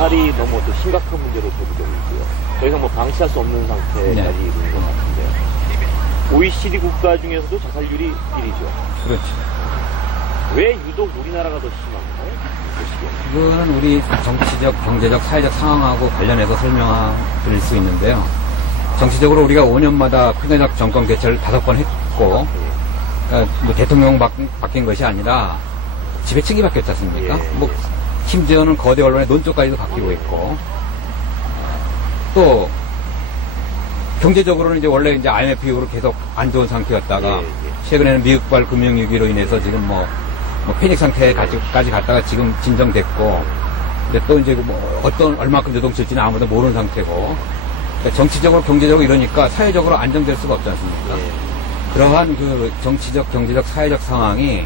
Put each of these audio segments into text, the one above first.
자살이 너무 어떤 심각한 문제로 대두되고 있고요. 더 이상 뭐 방치할 수 없는 상태까지 네. 이르는 것 같은데요. OECD 국가 중에서도 자살률이 1위죠. 그렇죠. 왜 유독 우리나라가 더 심한가요? 그거는 우리 정치적, 경제적, 사회적 상황하고 관련해서 설명드릴 수 있는데요. 정치적으로 우리가 5년마다 큰애적 정권 개최를 5번 했고, 그러니까 뭐 대통령 바뀐 것이 아니라 지배층이 바뀌었지 않습니까? 예. 뭐 심지어는 거대 언론의 논조까지도 바뀌고 있고, 또 경제적으로는 이제 원래 이제 IMF 이후로 계속 안 좋은 상태였다가 최근에는 미국발 금융위기로 인해서 지금 뭐 패닉 상태까지 갔다가 지금 진정됐고, 근데 또 이제 뭐 얼마큼 요동칠지는 아무도 모르는 상태고, 그러니까 정치적으로 경제적으로 이러니까 사회적으로 안정될 수가 없지 않습니까? 그러한 그 정치적, 경제적, 사회적 상황이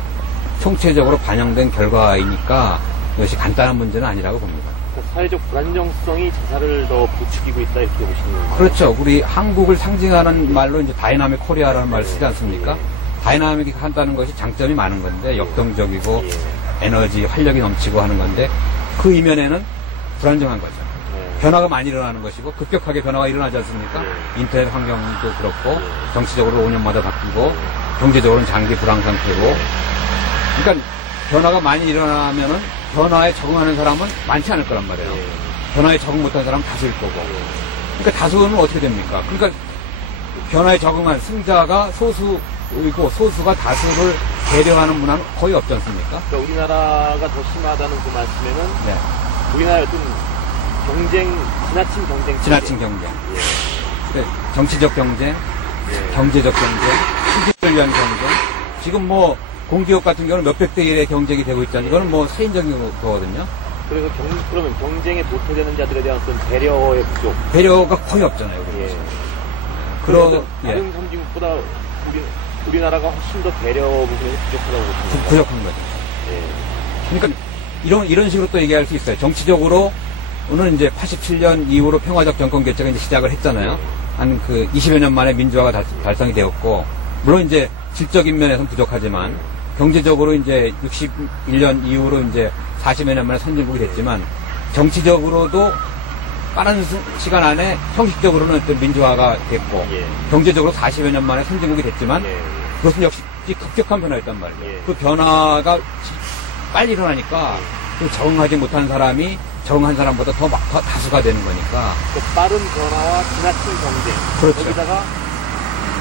총체적으로 반영된 결과이니까 이것이 간단한 문제는 아니라고 봅니다. 그러니까 사회적 불안정성이 자살을 더 부추기고 있다 이렇게 보시는 거예요? 그렇죠. 우리 한국을 상징하는 말로 이제 다이나믹 코리아라는 말을 쓰지 않습니까? 다이나믹이 한다는 것이 장점이 많은 건데 역동적이고 에너지, 활력이 넘치고 하는 건데 그 이면에는 불안정한 거죠. 변화가 많이 일어나는 것이고 급격하게 변화가 일어나지 않습니까? 인터넷 환경도 그렇고 정치적으로 5년마다 바뀌고 경제적으로는 장기 불황 상태고, 그러니까 변화가 많이 일어나면은 변화에 적응하는 사람은 많지 않을 거란 말이에요. 변화에 적응 못한 사람은 다수일 거고. 그러니까 다수는 어떻게 됩니까? 그러니까 변화에 적응한 승자가 소수이고 소수가 다수를 배려하는 문화는 거의 없지 않습니까? 그러니까 우리나라가 더 심하다는 그 말씀에는 우리나라의 어떤 지나친 경쟁. 네, 정치적 경쟁, 경제적 경쟁, 수준을 위한 경쟁. 지금 뭐 공기업 같은 경우는 몇백 대 1의 경쟁이 되고 있잖아요. 이거는 뭐 살인적인 거거든요. 그래서 그러면 경쟁에 도태되는 자들에 대한 어떤 배려의 부족. 배려가 거의 없잖아요. 다른 선진국보다 우리나라가 훨씬 더 배려 부분이 부족하다고 보십니다. 부족한 거죠. 그러니까 이런 식으로 또 얘기할 수 있어요. 정치적으로는 이제 87년 이후로 평화적 정권 개최가 이제 시작을 했잖아요. 한 그 20여 년 만에 민주화가 달성이 되었고, 물론 이제 질적인 면에서는 부족하지만 경제적으로 이제 61년 이후로 이제 40여 년 만에 선진국이 됐지만 정치적으로도 빠른 시간 안에 형식적으로는 어떤 민주화가 됐고 경제적으로 40여 년 만에 선진국이 됐지만 그것은 역시 급격한 변화였단 말이에요. 그 변화가 빨리 일어나니까 그 적응하지 못한 사람이 적응한 사람보다 더 다수가 되는 거니까. 그 빠른 변화와 지나친 경쟁. 그렇죠. 거기다가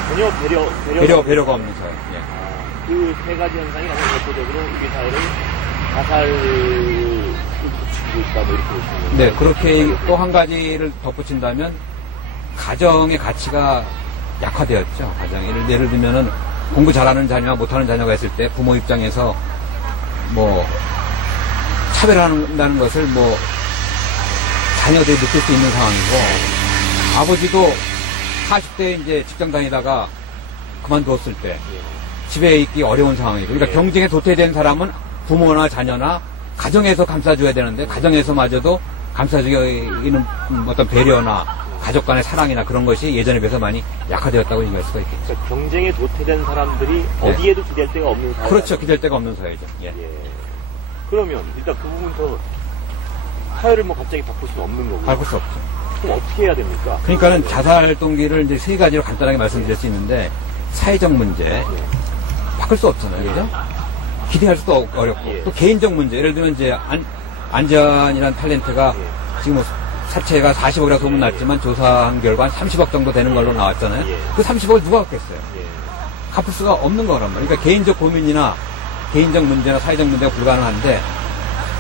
전혀 배려가 없는 사회. 그 세 가지 현상이 가장 대표적으로 우리 사회를 자살을 부추기고 있다, 뭐 이렇게 보시는 거예요. 네, 그렇게 또 한 가지를 덧붙인다면 가정의 가치가 약화되었죠. 예를 들면은 공부 잘하는 자녀와 못하는 자녀가 있을 때 부모 입장에서 뭐 차별한다는 것을 뭐 자녀들이 느낄 수 있는 상황이고, 아버지도 40대에 이제 직장 다니다가 그만두었을 때 집에 있기 어려운 상황이고, 그러니까 경쟁에 도태된 사람은 부모나 자녀나 가정에서 감싸줘야 되는데 가정에서마저도 감싸주기는 어떤 배려나 가족 간의 사랑이나 그런 것이 예전에 비해서 많이 약화되었다고 얘기할 수가 있겠죠. 그러니까 경쟁에 도태된 사람들이 어디에도 기댈 데가 없는 사회. 그렇죠. 기댈 데가 없는 사회죠. 그러면 일단 그 부분부터 사회를 뭐 갑자기 바꿀 수는 없는 거고. 바꿀 수 없죠. 그럼 어떻게 해야 됩니까? 그러니까는 자살 동기를 이제 세 가지로 간단하게 말씀드릴 수 있는데, 사회적 문제 바꿀 수 없잖아요, 그죠? 기대할 수도 어렵고, 또 개인적 문제, 예를 들면 이제 안전이라는 탤런트가 지금 뭐 사채가 40억이라 소문났지만 조사한 결과 한 30억 정도 되는 걸로 나왔잖아요. 그 30억을 누가 갚겠어요? 갚을 수가 없는 거란 말이에요. 그러니까 개인적 고민이나 개인적 문제나 사회적 문제가 불가능한데,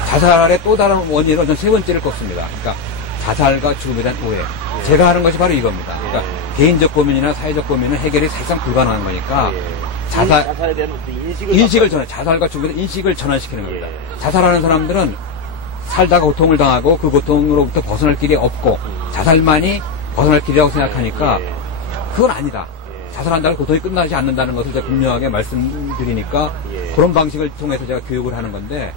자살의 또 다른 원인은 전 세 번째를 꼽습니다. 그러니까 자살과 죽음에 대한 오해. 제가 하는 것이 바로 이겁니다. 그러니까 개인적 고민이나 사회적 고민은 해결이 사실상 불가능한 거니까 자살에 대한 인식을 자살과 죽음에 대한 인식을 전환시키는 겁니다. 자살하는 사람들은 살다가 고통을 당하고 그 고통으로부터 벗어날 길이 없고 자살만이 벗어날 길이라고 생각하니까 그건 아니다. 자살한다고 고통이 끝나지 않는다는 것을 제가 분명하게 말씀드리니까 그런 방식을 통해서 제가 교육을 하는 건데,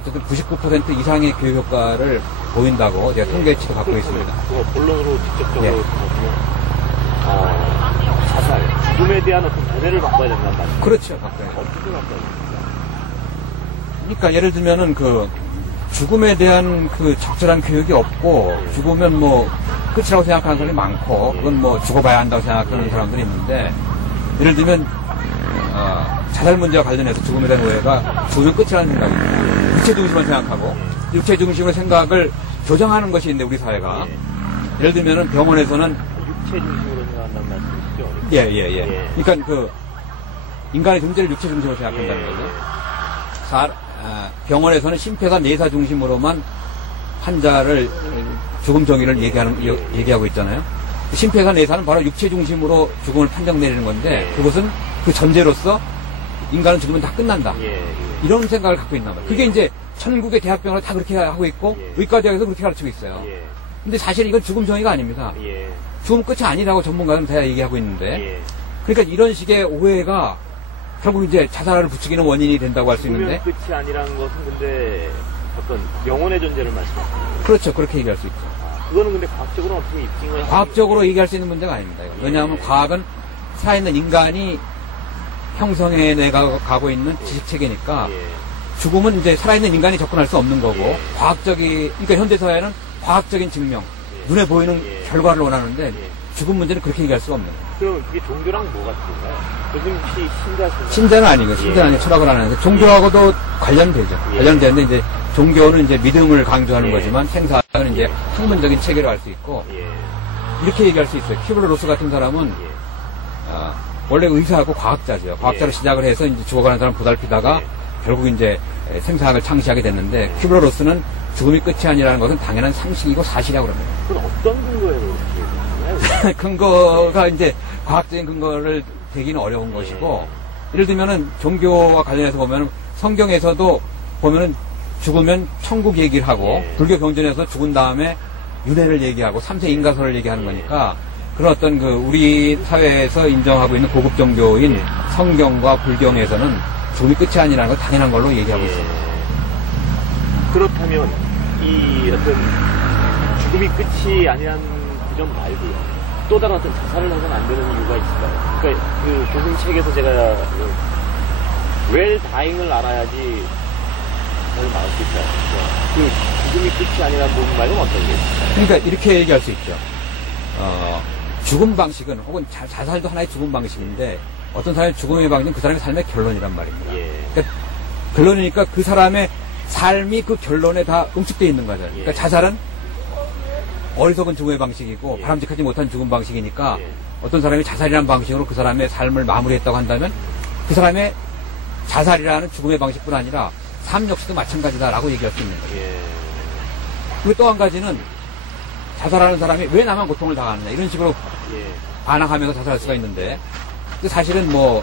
어쨌든 99% 이상의 교육 효과를 보인다고 제가 통계치도 갖고 있습니다. 본론으로 직접적으로 자살, 죽음에 대한 어떤 견해를 바꿔야 된단 말이에요. 그렇죠. 바꿔야 돼요. 어떻게 바꿔야 됩니까? 그러니까 예를 들면은 죽음에 대한 그 적절한 교육이 없고 죽으면 뭐 끝이라고 생각하는 사람이 많고 그건 뭐 죽어봐야 한다고 생각하는 사람들이 있는데 예를 들면 자살 문제와 관련해서 죽음에 대한 오해가 죽으면 끝이라는 생각이 육체 중심으로 생각하고 육체 중심으로 생각을 교정하는 것이 있는데 우리 사회가 예를 들면은 병원에서는 육체 중심으로 생각한다는 말씀이시죠? 예. 그러니까 그 인간의 존재를 육체 중심으로 생각한다는 거죠. 병원에서는 심폐사 내사 중심으로만 환자를 죽음 정의를 얘기하고 있잖아요. 심폐사 내사는 바로 육체 중심으로 죽음을 판정 내리는 건데 그것은 그 전제로서 인간은 죽으면 다 끝난다. 이런 생각을 갖고 있나 봐요. 그게 이제 천국의 대학병원을 다 그렇게 하고 있고 의과대학에서 그렇게 가르치고 있어요. 근데 사실 이건 죽음 정의가 아닙니다. 죽음 끝이 아니라고 전문가들은 다 얘기하고 있는데 그러니까 이런 식의 오해가 결국 이제 자살을 부추기는 원인이 된다고 할 수 있는데 끝이 아니라는 것은 근데 어떤 영혼의 존재를 말씀하시는 그렇죠. 그렇게 얘기할 수 있죠. 그거는 근데 과학적으로는 어떻게 입증을 과학적으로 얘기할 수 있는 문제가 아닙니다. 왜냐하면 과학은 살아있는 인간이 형성해 가고 있는 지식체계니까 죽음은 이제 살아있는 인간이 접근할 수 없는 거고 그러니까 현대사회는 과학적인 증명, 눈에 보이는 결과를 원하는데 죽음 문제는 그렇게 얘기할 수가 없는 거예요. 그럼 그게 종교랑 뭐가 다른가요? 교수님 혹시 신자신가요? 신자는 아니고 신자는 아니고 철학을 하는데 종교하고도 관련되죠. 관련되는데 이제 종교는 이제 믿음을 강조하는 거지만 생사는 이제 학문적인 체계로 할 수 있고 이렇게 얘기할 수 있어요. 큐블러-로스 같은 사람은 원래 의사하고 과학자죠. 과학자로 시작을 해서 이제 죽어가는 사람 보살피다가 결국 이제 생사학을 창시하게 됐는데 큐블러-로스는 죽음이 끝이 아니라는 것은 당연한 상식이고 사실이라고 그럽니다. 그건 어떤 근거에서 그렇게 얘기하나요? 근거가 이제 과학적인 근거를 되기는 어려운 것이고 예를 들면은 종교와 관련해서 보면 성경에서도 보면은 죽으면 천국 얘기를 하고 불교 경전에서 죽은 다음에 윤회를 얘기하고 삼세 인가설을 얘기하는 거니까 그런 어떤 그 우리 사회에서 인정하고 있는 고급 종교인 성경과 불경에서는 죽음이 끝이 아니라는 건 당연한 걸로 얘기하고 있습니다. 그렇다면 이 어떤 죽음이 끝이 아니라는 그 점 말고요. 또 다른 어떤 자살을 해서는 안 되는 이유가 있을까요? 그러니까 그 교수님 책에서 제가 웰 다잉을 알아야지 자살을 막을 수 있어요. 그 죽음이 끝이 아니라는 부분 말고는 어떤 게 있을까요? 그러니까 이렇게 얘기할 수 있죠. 죽음 방식은 혹은 자살도 하나의 죽음 방식인데 어떤 사람의 죽음의 방식은 그 사람의 삶의 결론이란 말입니다. 그러니까 결론이니까 그 사람의 삶이 그 결론에 다 응축되어 있는 거죠. 그러니까 자살은 어리석은 죽음의 방식이고 바람직하지 못한 죽음 방식이니까 어떤 사람이 자살이라는 방식으로 그 사람의 삶을 마무리했다고 한다면 그 사람의 자살이라는 죽음의 방식뿐 아니라 삶 역시도 마찬가지다라고 얘기할 수 있는 거예요. 그리고 또 한 가지는 자살하는 사람이 왜 나만 고통을 당하느냐 이런 식으로 반항하면서 자살할 수가 있는데 사실은 뭐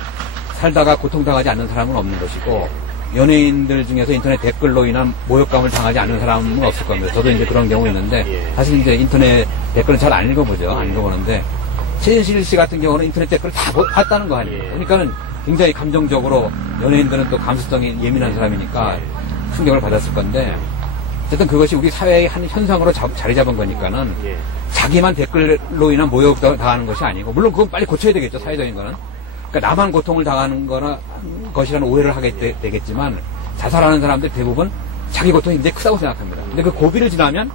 살다가 고통당하지 않는 사람은 없는 것이고 연예인들 중에서 인터넷 댓글로 인한 모욕감을 당하지 않는 사람은 없을 겁니다. 저도 이제 그런 경우 있는데 사실 이제 인터넷 댓글은 잘 안 읽어보죠. 안 읽어보는데 최진실 씨 같은 경우는 인터넷 댓글을 다 봤다는 거 아니에요. 그러니까는 굉장히 감정적으로 연예인들은 또 감수성이 예민한 사람이니까 충격을 받았을 건데 어쨌든 그것이 우리 사회의 한 현상으로 자리 잡은 거니까는 자기만 댓글로 인한 모욕 당하는 것이 아니고 물론 그건 빨리 고쳐야 되겠죠. 사회적인 거는. 그러니까 나만 고통을 당하는 것이라는 오해를 하게 되겠지만 자살하는 사람들 대부분 자기 고통이 굉장히 크다고 생각합니다. 근데 그 고비를 지나면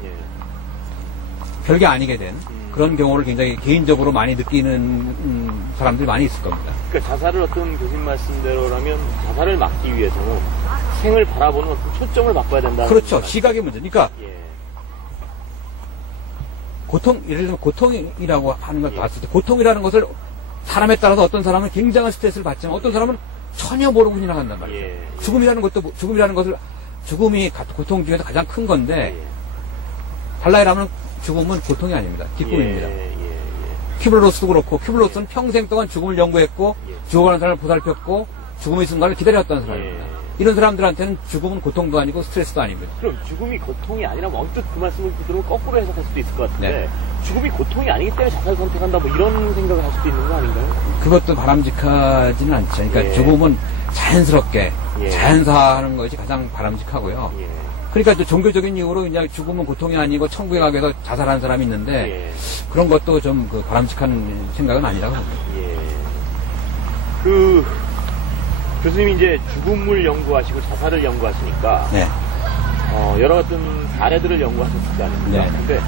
별게 아니게 된 그런 경우를 굉장히 개인적으로 많이 느끼는 사람들이 많이 있을 겁니다. 그러니까 자살을 어떤 교수님 말씀대로라면 자살을 막기 위해서는 생을 바라보는 어떤 초점을 바꿔야 된다. 그렇죠. 시각의 문제. 그러니까 예를 들면 고통이라고 하는 걸 봤을 때 고통이라는 것을 사람에 따라서 어떤 사람은 굉장한 스트레스를 받지만 어떤 사람은 전혀 모르고 지나간단 말이에요. 죽음이라는 것을 죽음이 고통 중에서 가장 큰 건데 달라이라면 죽음은 고통이 아닙니다. 기쁨입니다. 큐블러-로스도 그렇고 큐블러-로스는 평생 동안 죽음을 연구했고 죽어가는 사람을 보살폈고 죽음의 순간을 기다렸던 사람입니다. 이런 사람들한테는 죽음은 고통도 아니고 스트레스도 아닙니다. 그럼 죽음이 고통이 아니라면 언뜻 그 말씀을 들으면 거꾸로 해석할 수도 있을 것 같은데 죽음이 고통이 아니기 때문에 자살을 선택한다 뭐 이런 생각을 할 수도 있는 거 아닌가요? 그것도 바람직하지는 않죠. 그러니까 죽음은 자연스럽게 자연사하는 것이 가장 바람직하고요. 그러니까 또 종교적인 이유로 그냥 죽음은 고통이 아니고 천국에 가기 위해서 자살하는 사람이 있는데 그런 것도 좀 그 바람직한 생각은 아니라고 봅니다. 교수님이 이제 죽음을 연구하시고 자살을 연구하시니까 여러 어떤 사례들을 연구하셨을 거 아닙니까? 네. 근데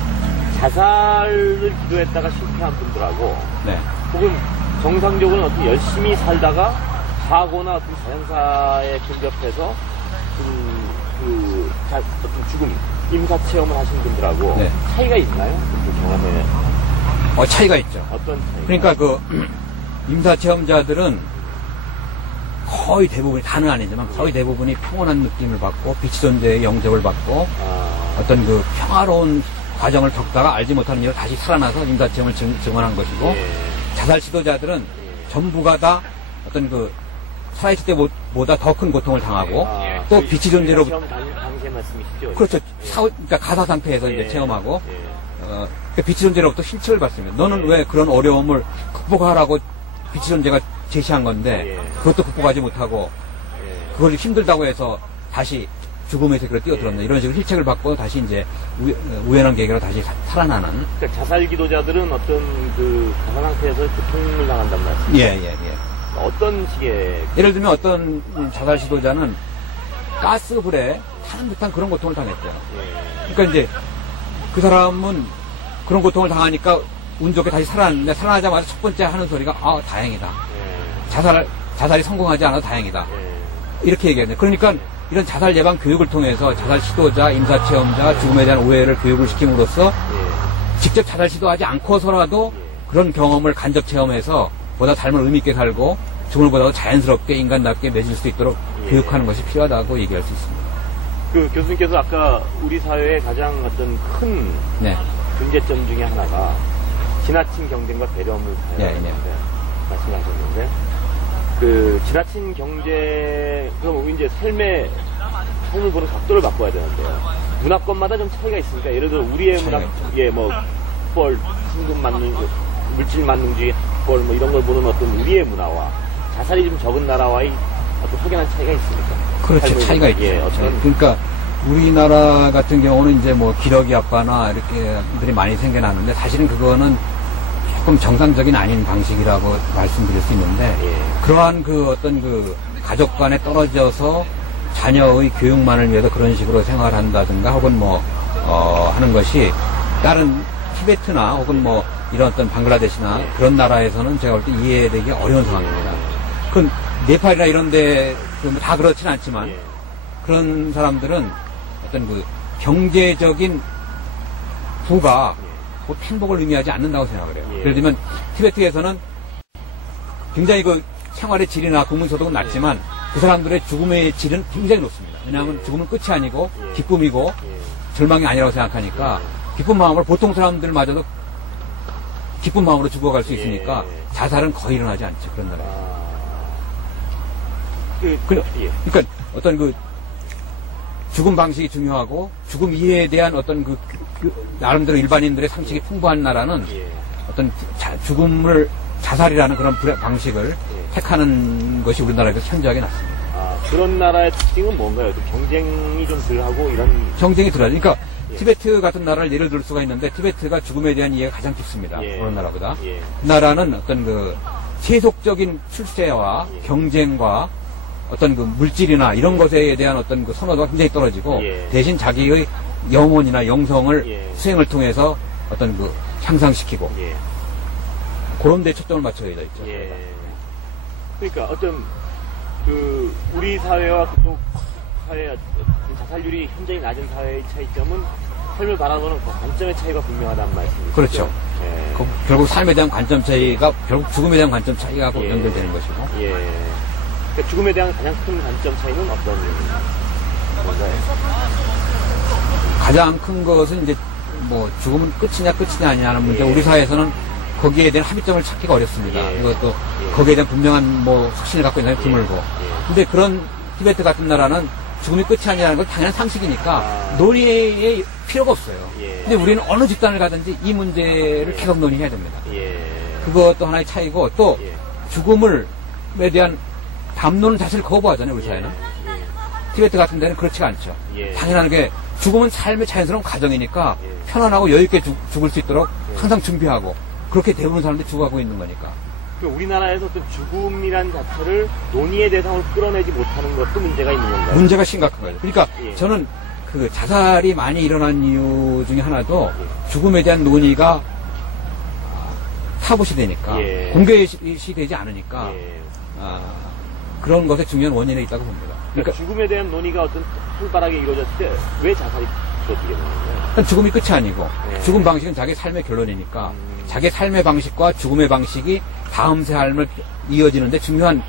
자살을 기도했다가 실패한 분들하고 네. 혹은 정상적으로 어떤 열심히 살다가 사고나 어떤 자연사에 근접해서 어떤 죽음, 임사 체험을 하신 분들하고 네. 차이가 있나요? 그 경험에 차이가 있죠. 어떤 차이가? 그러니까 그 임사 체험자들은 거의 대부분이 다는 아니지만 거의 대부분이 평온한 느낌을 받고 빛이 존재의 영접을 받고 어떤 그 평화로운 과정을 겪다가 알지 못하는 일을 다시 살아나서 임사 체험을 증언한 것이고 예. 자살 시도자들은 전부가 다 어떤 그 살아있을 때보다 더 큰 고통을 당하고 또 그 빛이 존재로 체험 당시의 말씀이시죠? 그렇죠. 그러니까 가사 상태에서 이제 체험하고 예. 그 빛이 존재로부터 신체를 받습니다. 너는 왜 그런 어려움을 극복하라고 빛이 존재가 제시한 건데 그것도 극복하지 못하고 그걸 힘들다고 해서 다시 죽음의 세계로 뛰어들었네. 이런 식으로 힐책을 받고 다시 이제 우연한 계기로 다시 살아나는. 그러니까 자살 기도자들은 어떤 그 가사 상태에서 고통을 당한단 말씀이죠? 예. 어떤 식의 예를 들면 어떤 자살 시도자는 가스불에 타는 듯한 그런 고통을 당했죠. 그러니까 이제 그 사람은 그런 고통을 당하니까 운 좋게 다시 살아났는데 살아나자마자 첫 번째 하는 소리가 다행이다. 자살이 성공하지 않아도 다행이다. 이렇게 얘기하는데 그러니까 이런 자살 예방 교육을 통해서 자살 시도자, 임사 체험자, 죽음에 대한 오해를 교육을 시킴으로써 직접 자살 시도하지 않고서라도 그런 경험을 간접 체험해서 보다 삶을 의미 있게 살고 죽음을 보다 더 자연스럽게 인간답게 맺을 수 있도록 교육하는 것이 필요하다고 얘기할 수 있습니다. 그 교수님께서 아까 우리 사회의 가장 어떤 큰 네. 문제점 중에 하나가 지나친 경쟁과 배려움을 사용하는데 말씀하셨는데 그 지나친 경쟁 그럼 이제 삶을 보는 각도를 바꿔야 되는데요. 문화권마다 좀 차이가 있으니까 예를 들어 우리의 문화에 뭐 학벌, 신분 만능, 물질 만능주의, 학벌 뭐 이런 걸 보는 어떤 우리의 문화와 자살이 좀 적은 나라와의 어떤 확연한 차이가 있습니까? 그렇죠. 차이가 있죠. 그러니까 우리나라 같은 경우는 이제 뭐 기러기 아빠나 이렇게 들이 많이 생겨나는데 사실은 그거는 조금 정상적인 아닌 방식이라고 말씀드릴 수 있는데 그러한 그 어떤 그 가족 간에 떨어져서 자녀의 교육만을 위해서 그런 식으로 생활을 한다든가 혹은 하는 것이 다른 티베트나 혹은 이런 어떤 방글라데시나 그런 나라에서는 제가 볼 때 이해되기 어려운 상황입니다. 그 네팔이나 이런 데 다 그렇진 않지만 그런 사람들은 어떤 그 경제적인 부가 곧 행복을 의미하지 않는다고 생각을 해요. 예를 들면 티베트에서는 굉장히 그 생활의 질이나 국민소득은 낮지만 그 사람들의 죽음의 질은 굉장히 높습니다. 왜냐하면 죽음은 끝이 아니고 기쁨이고 절망이 아니라고 생각하니까 기쁜 마음으로 보통 사람들마저도 기쁜 마음으로 죽어갈 수 있으니까 자살은 거의 일어나지 않죠. 그런 나라에서. 그러니까 어떤 그 죽음 방식이 중요하고 죽음 이해에 대한 어떤 그 나름대로 일반인들의 상식이 풍부한 나라는 어떤 죽음을 자살이라는 그런 방식을 택하는 것이 우리나라에서 현저하게 낮습니다. 그런 나라의 특징은 뭔가요? 경쟁이 좀 덜하고 이런 경쟁이 덜하죠. 그러니까 티베트 같은 나라를 예를 들 수가 있는데 티베트가 죽음에 대한 이해가 가장 깊습니다. 그런 나라보다. 그 나라는 어떤 그 세속적인 출세와 경쟁과 어떤 그 물질이나 이런 것에 대한 어떤 그 선호도가 굉장히 떨어지고 대신 자기의 영혼이나 영성을 수행을 통해서 어떤 그 향상시키고 그런 데 초점을 맞춰야 되죠. 그러니까 어떤 그 우리 사회와 그쪽 사회의 자살률이 현저히 낮은 사회의 차이점은 삶을 바라보는 관점의 차이가 분명하다는 말씀이죠. 그렇죠. 결국 삶에 대한 관점 차이가 결국 죽음에 대한 관점 차이가 연결되는 것이고. 그러니까 죽음에 대한 가장 큰 관점 차이는 어떤 건가요? 가장 큰 것은 이제 죽음은 끝이냐 아니냐는 문제. 우리 사회에서는 거기에 대한 합의점을 찾기가 어렵습니다. 그것도 거기에 대한 분명한 확신을 갖고 있는 사람이 드물고. 근데 그런 티베트 같은 나라는 죽음이 끝이 아니라는 건 당연한 상식이니까 논의에 필요가 없어요. 근데 우리는 어느 집단을 가든지 이 문제를 계속 논의해야 됩니다. 그것도 하나의 차이고 또 죽음에 대한 담론 자체를 거부하잖아요, 우리 사회는. 티베트 같은 데는 그렇지가 않죠. 당연한 게 죽음은 삶의 자연스러운 과정이니까 편안하고 여유있게 죽을 수 있도록 항상 준비하고 그렇게 대부분 사람들이 죽어가고 있는 거니까. 우리나라에서 어떤 죽음이란 자체를 논의의 대상으로 끌어내지 못하는 것도 문제가 있는 건가요? 문제가 심각한 거예요. 그러니까 저는 그 자살이 많이 일어난 이유 중에 하나도 죽음에 대한 논의가 타부시 되니까 예. 공개시 되지 않으니까 예. 그런 것에 중요한 원인에 있다고 봅니다. 그러니까 죽음에 대한 논의가 어떤 활발하게 이루어졌을 때 왜 자살이 주어지게 되는 거예요? 일단 죽음이 끝이 아니고 예. 죽음 방식은 자기 삶의 결론이니까 자기 삶의 방식과 죽음의 방식이 다음 삶을 이어지는데 중요한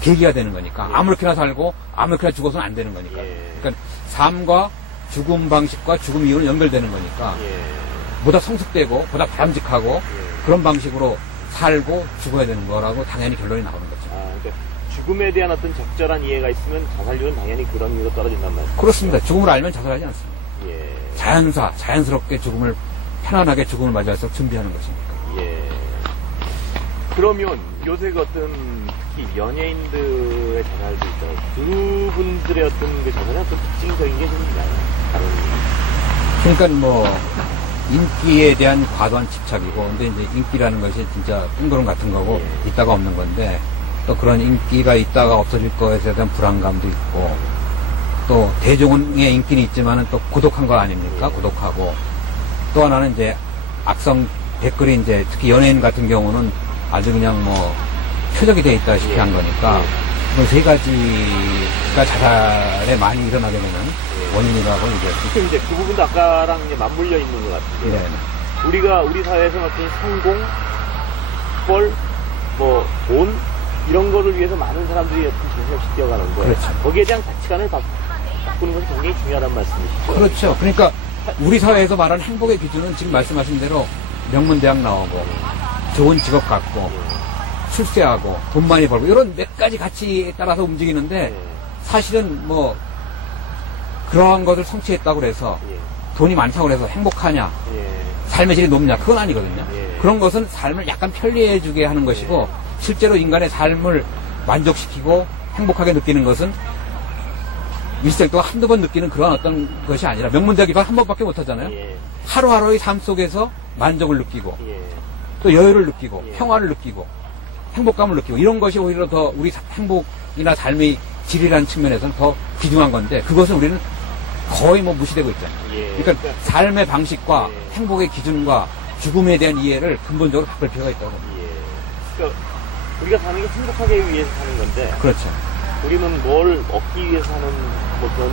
계기가 되는 거니까 아무렇게나 살고 아무렇게나 죽어서는 안 되는 거니까 예. 그러니까 삶과 죽음 방식과 죽음 이유는 연결되는 거니까 예. 보다 성숙되고 보다 바람직하고 그런 방식으로 살고 죽어야 되는 거라고 당연히 결론이 나오는 거죠. 그러니까 죽음에 대한 어떤 적절한 이해가 있으면 자살률은 당연히 그런 이유로 떨어진단 말이죠. 그렇습니다. 죽음을 알면 자살하지 않습니다. 예. 자연스럽게 죽음을 편안하게 죽음을 맞이할 수 준비하는 것이니까. 예. 그러면 요새 그 어떤 특히 연예인들의 자살도 있잖아요. 그분들의 어떤 그 자살의 어떤 특징적인 게 좀 있나요? 다른. 그러니까 뭐 인기에 대한 과도한 집착이고, 근데 이제 인기라는 것이 진짜 뜬구름 같은 거고 있다가 없는 건데 또 그런 인기가 있다가 없어질 것에 대한 불안감도 있고 또 대중의 인기는 있지만은 또 고독한 거 아닙니까? 고독하고 또 하나는 이제 악성 댓글이 이제 특히 연예인 같은 경우는 아주 그냥 뭐 표적이 돼 있다시피 한 거니까 그 세 가지가 자살에 많이 일어나게 되는 원인이라고 지금 이제 그 부분도 아까랑 이제 맞물려 있는 것 같은데 우리가 우리 사회에서는 어떤 성공, 뻘, 뭐 돈 이런 거를 위해서 많은 사람들이 어떤 정신없이 뛰어가는데 그렇죠. 거기에 대한 가치관을 바꾸는 것이 굉장히 중요하다는 말씀이시죠? 그렇죠. 그러니까 우리 사회에서 말하는 행복의 기준은 지금 말씀하신 대로 명문대학 나오고 좋은 직업 갖고 출세하고 돈 많이 벌고 이런 몇 가지 가치에 따라서 움직이는데 사실은 뭐 그러한 것을 성취했다고 해서 돈이 많다고 해서 행복하냐 삶의 질이 높냐 그건 아니거든요. 그런 것은 삶을 약간 편리해주게 하는 것이고 실제로 인간의 삶을 만족시키고 행복하게 느끼는 것은 일생 동안 한두 번 느끼는 그런 어떤 것이 아니라 명문대학이 한 번밖에 못 하잖아요. 하루하루의 삶 속에서 만족을 느끼고 또 여유를 느끼고 평화를 느끼고 행복감을 느끼고 이런 것이 오히려 더 우리 행복이나 삶의 질이라는 측면에서는 더 귀중한 건데 그것을 우리는 거의 뭐 무시되고 있잖아요. 그러니까 삶의 방식과 행복의 기준과 죽음에 대한 이해를 근본적으로 바꿀 필요가 있다고 합니다. 그러니까 우리가 사는 게 행복하게 위해서 사는 건데 그렇죠. 우리는 뭘 얻기 위해서 사는 뭐 그런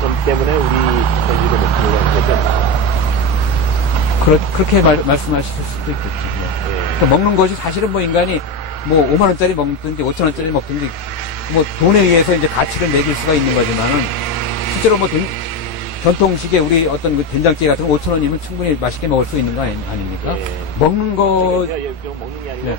점 때문에 우리 권리를 높이려는 거죠. 그렇게 말씀하실 수도 있겠죠. 그러니까 먹는 것이 사실은 뭐 인간이 뭐 5만원짜리 먹든지 5천원짜리 먹든지 뭐 돈에 의해서 이제 가치를 매길 수가 있는 거지만은 실제로 뭐 전통식의 우리 어떤 그 된장찌개 같은 거 5천원이면 충분히 맛있게 먹을 수 있는 거 아닙니까? 먹는 거. 먹는 게 아니고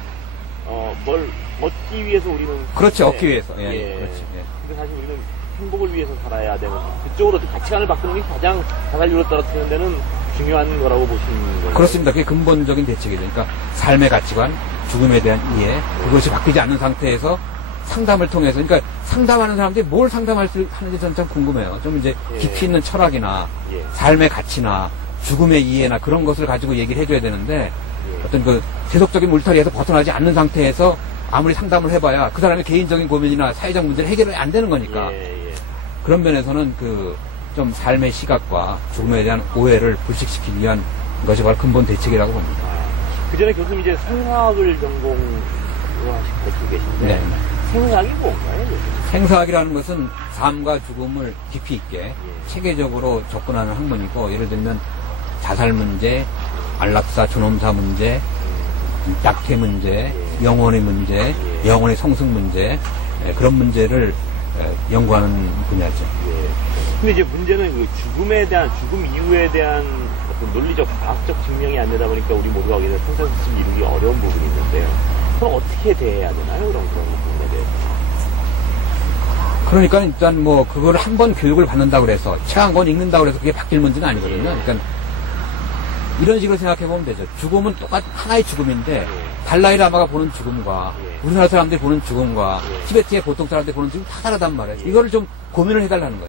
뭘 얻기 위해서 우리는. 그렇죠, 얻기 위해서. 그렇지. 근데 사실 우리는 행복을 위해서 살아야 되는 그쪽으로 가치관을 바꾸는 게 가장 자살률을 떨어뜨리는 데는 중요한 거라고 보시는 거예요. 그렇습니다. 그게 근본적인 대책이죠. 그러니까 삶의 가치관, 죽음에 대한 이해, 그것이 바뀌지 않는 상태에서 상담을 통해서, 그러니까 상담하는 사람들이 뭘 상담할 수 하는지 저는 참 궁금해요. 좀 이제 깊이 있는 철학이나 삶의 가치나 죽음의 이해나 그런 것을 가지고 얘기를 해줘야 되는데 어떤 그 세속적인 울타리에서 벗어나지 않는 상태에서 아무리 상담을 해봐야 그 사람의 개인적인 고민이나 사회적 문제를 해결이 안 되는 거니까 그런 면에서는 그 좀 삶의 시각과 죽음에 대한 오해를 불식시키기 위한 것이 바로 근본 대책이라고 봅니다. 그 전에 교수님 이제 생화학을 전공으로 가르치고 계신데 생화학이 뭔가요? 생사학이라는 것은 삶과 죽음을 깊이 있게 체계적으로 접근하는 학문이고 예를 들면 자살 문제, 안락사, 존엄사 문제, 낙태 문제, 영혼의 문제, 영혼의 성숙 문제 그런 문제를 연구하는 분야죠. 근데 이제 문제는 그 죽음 이후에 대한 어떤 논리적, 과학적 증명이 안 되다 보니까 우리 모두가 거기서 컨센서스를 이루기 어려운 부분이 있는데요. 그럼 어떻게 대해야 되나요? 그런 부분에 대해서. 그러니까 일단 뭐 그걸 한 번 교육을 받는다고 그래서 책 한 권 읽는다고 그래서 그게 바뀔 문제는 아니거든요. 그러니까 이런 식으로 생각해 보면 되죠. 죽음은 하나의 죽음인데 달라이라마가 보는 죽음과 우리나라 사람들이 보는 죽음과 티베트의 보통 사람들이 보는 죽음 다 다르단 말이에요. 이거를 좀 고민을 해달라는 거예요.